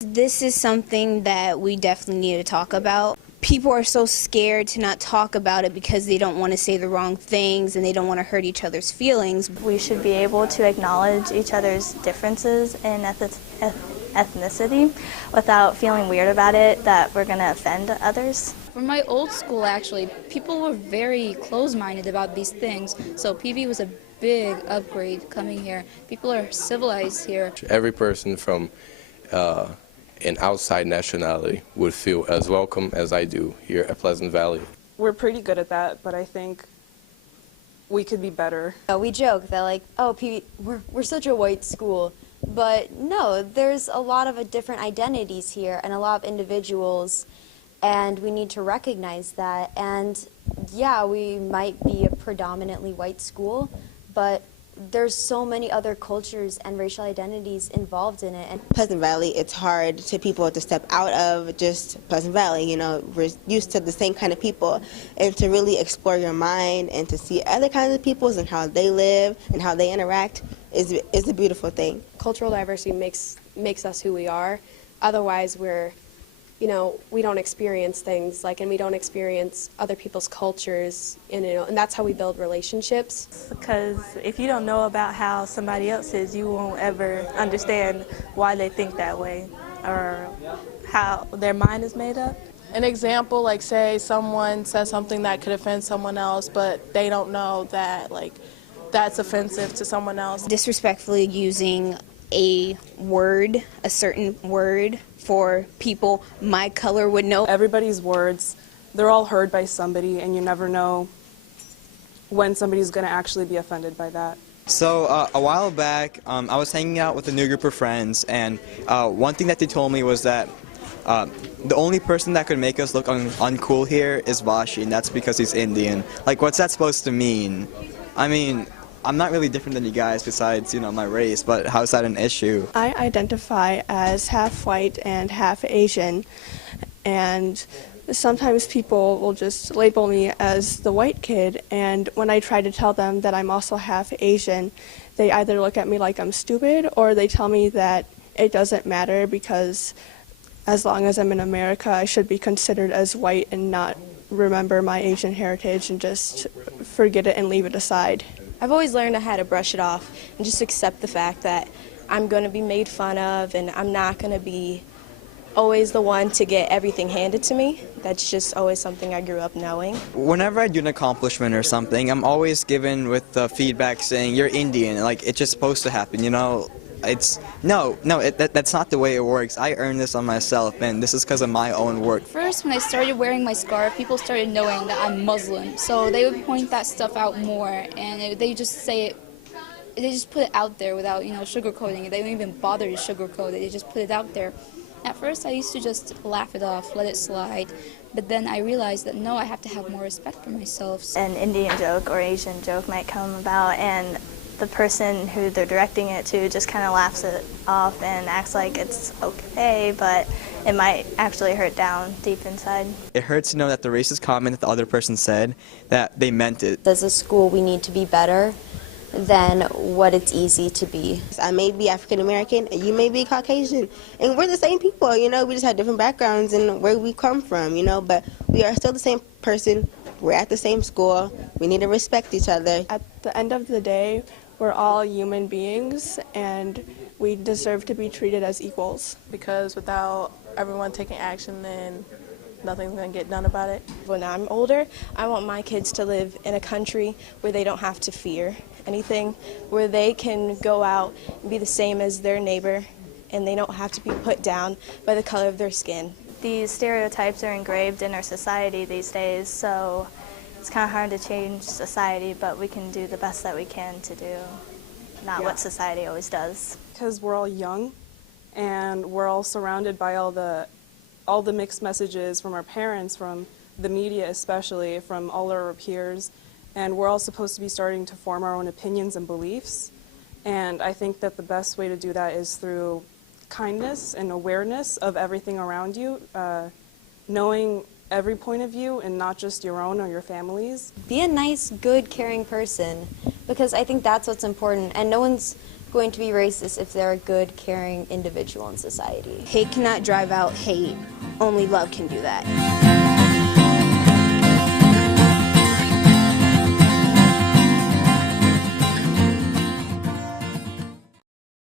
This is something that we definitely need to talk about. People are so scared to not talk about it because they don't want to say the wrong things and they don't want to hurt each other's feelings. We should be able to acknowledge each other's differences in ethnicity without feeling weird about it, that we're going to offend others. For my old school, actually, people were very close-minded about these things, so PV was a big upgrade coming here. People are civilized here. Every person from an outside nationality would feel as welcome as I do here at Pleasant Valley. We're pretty good at that, but I think we could be better. We joke that like, oh, we're such a white school, but no, there's a lot of different identities here and a lot of individuals, and we need to recognize that. And yeah, we might be a predominantly white school, but there's so many other cultures and racial identities involved in it. And Pleasant Valley, it's hard to people to step out of just Pleasant Valley. You know, we're used to the same kind of people, and to really explore your mind and to see other kinds of peoples and how they live and how they interact is a beautiful thing. Cultural diversity makes us who we are. Otherwise, we don't experience things and we don't experience other people's cultures, and that's how we build relationships. Because if you don't know about how somebody else is, you won't ever understand why they think that way or how their mind is made up. An example, like say someone says something that could offend someone else, but they don't know that that's offensive to someone else. Disrespectfully using a certain word for people my color would know. Everybody's words, they're all heard by somebody, and you never know when somebody's going to actually be offended by that. So a while back, I was hanging out with a new group of friends, and one thing that they told me was that the only person that could make us look uncool here is Vashi, and that's because he's Indian. Like, what's that supposed to mean? I mean, I'm not really different than you guys besides, my race, but how is that an issue? I identify as half white and half Asian, and sometimes people will just label me as the white kid, and when I try to tell them that I'm also half Asian, they either look at me like I'm stupid or they tell me that it doesn't matter because as long as I'm in America, I should be considered as white and not remember my Asian heritage and just forget it and leave it aside. I've always learned how to brush it off and just accept the fact that I'm going to be made fun of and I'm not going to be always the one to get everything handed to me. That's just always something I grew up knowing. Whenever I do an accomplishment or something, I'm always given with the feedback saying, you're Indian, like it's just supposed to happen, That's not the way it works. I earned this on myself, and this is because of my own work. First, when I started wearing my scarf, people started knowing that I'm Muslim, so they would point that stuff out more, and they just say it, they just put it out there without, sugarcoating it. They don't even bother to sugarcoat it, they just put it out there. At first, I used to just laugh it off, let it slide, but then I realized that no, I have to have more respect for myself. An Indian joke or Asian joke might come about, and the person who they're directing it to just kind of laughs it off and acts like it's okay, but it might actually hurt down deep inside. It hurts to know that the racist comment that the other person said, that they meant it. As a school, we need to be better than what it's easy to be. I may be African American and you may be Caucasian, and we're the same people, we just have different backgrounds and where we come from, but we are still the same person. We're at the same school. We need to respect each other. At the end of the day, we're all human beings, and we deserve to be treated as equals. Because without everyone taking action, then nothing's going to get done about it. When I'm older, I want my kids to live in a country where they don't have to fear anything, where they can go out and be the same as their neighbor, and they don't have to be put down by the color of their skin. These stereotypes are engraved in our society these days, so it's kind of hard to change society, but we can do the best that we can to do not what society always does. Because we're all young, and we're all surrounded by all the mixed messages from our parents, from the media especially, from all our peers, and we're all supposed to be starting to form our own opinions and beliefs. And I think that the best way to do that is through kindness and awareness of everything around you, knowing every point of view and not just your own or your family's. Be a nice, good, caring person, because I think that's what's important, and no one's going to be racist if they're a good, caring individual in society. Hate cannot drive out hate. Only love can do that.